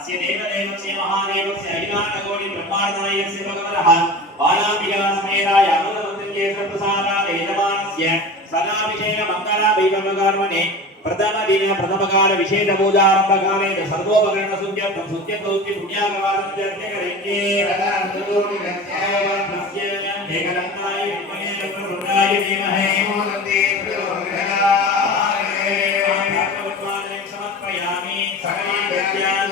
अस्य देवदेवस्य महादेवस्य अहिलाटकोटि ब्रह्माण्डनायकस्य भगवतः बालाम्बिका समेताय अमृतमन्त्रिके सर्वसारा यजमानस्य सदाभिषेक मङ्गलाभिषेककर्मणे प्रथम दिन प्रथमकाल विशेष पूजारंभकाले सर्वोपकरण शुद्ध्यर्थं शुद्ध्यतोक्ति पुण्यागवादं जर्त्यकरेङ्गे एकदन्ताय विद्महे वक्रतुण्डाय धीमहि समर्पयामि सकलां